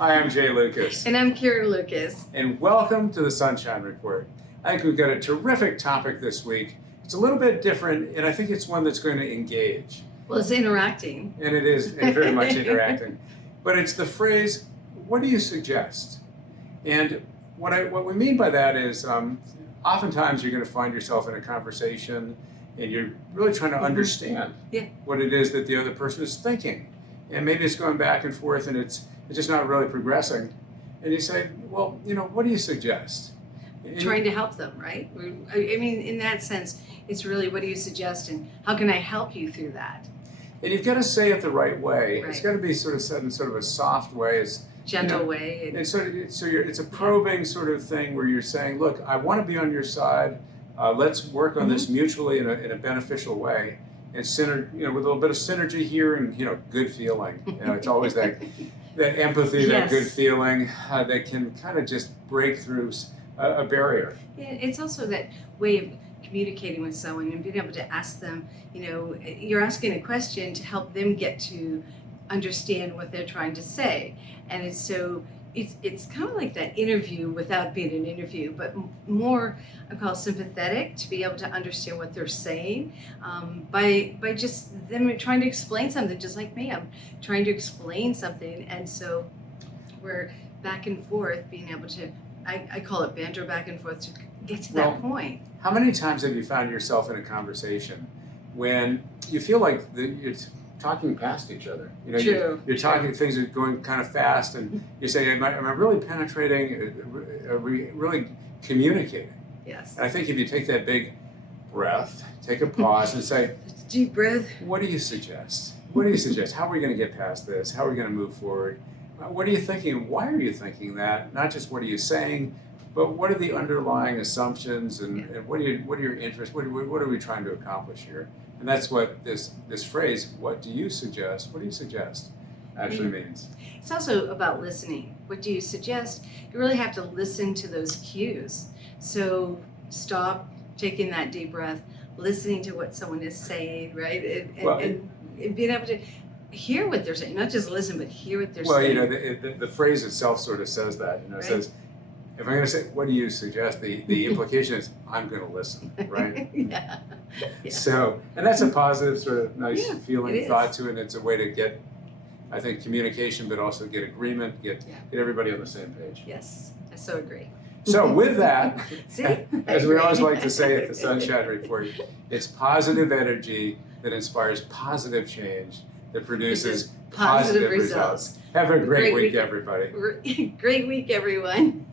Hi, I'm Jay Lucas. And I'm Kira Lucas. And welcome to the Sunshine Report. I think we've got a terrific topic this week. It's a little bit different, and I think it's one that's going to engage. Well, it's interacting. And it is very much interacting. But it's the phrase, what do you suggest? And what we mean by that is oftentimes you're going to find yourself in a conversation and you're really trying to understand what it is that the other person is thinking. And maybe it's going back and forth and it's just not really progressing. And you say, well, what do you suggest? Trying to help them, right? I mean, in that sense, it's really what do you suggest and how can I help you through that? And you've got to say it the right way. Right. It's got to be sort of said in sort of a soft way. Gentle way. And it's a probing sort of thing where you're saying, look, I want to be on your side. Let's work on this mutually in a beneficial way. And with a little bit of synergy here and, good feeling. It's always that empathy, that good feeling that can kind of just break through a barrier. Yeah, it's also that way of communicating with someone and being able to ask them, you're asking a question to help them get to understand what they're trying to say. And it's kind of like that interview without being an interview, but more I call sympathetic, to be able to understand what they're saying by just them trying to explain something, just like me. I'm trying to explain something, and so we're back and forth, being able to, I call it banter back and forth to get to that point. How many times have you found yourself in a conversation when you feel like you're talking past each other? You're talking, things are going kind of fast, and you say, am I really penetrating? Are we really communicating? Yes. And I think if you take that big breath, take a pause and say, deep breath. What do you suggest? What do you suggest? How are we going to get past this? How are we going to move forward? What are you thinking? Why are you thinking that? Not just what are you saying, but what are the underlying assumptions and what are your interests? What are we trying to accomplish here? And that's what this phrase, what do you suggest? What do you suggest? Actually means. It's also about listening. What do you suggest? You really have to listen to those cues. So stop, taking that deep breath, listening to what someone is saying, right? And being able to hear what they're saying, not just listen, but hear what they're saying. Well, the phrase itself sort of says that. It says, if I'm going to say, what do you suggest? The implication is, I'm going to listen, right? Yeah. So, and that's a positive sort of nice feeling thought to it. And it's a way to get, I think, communication, but also get agreement, get everybody on the same page. Yes, I so agree. So with that, as we always like to say at the Sunshine Report, it's positive energy that inspires positive change that produces positive results. Have a great week, everybody. Great week, everyone.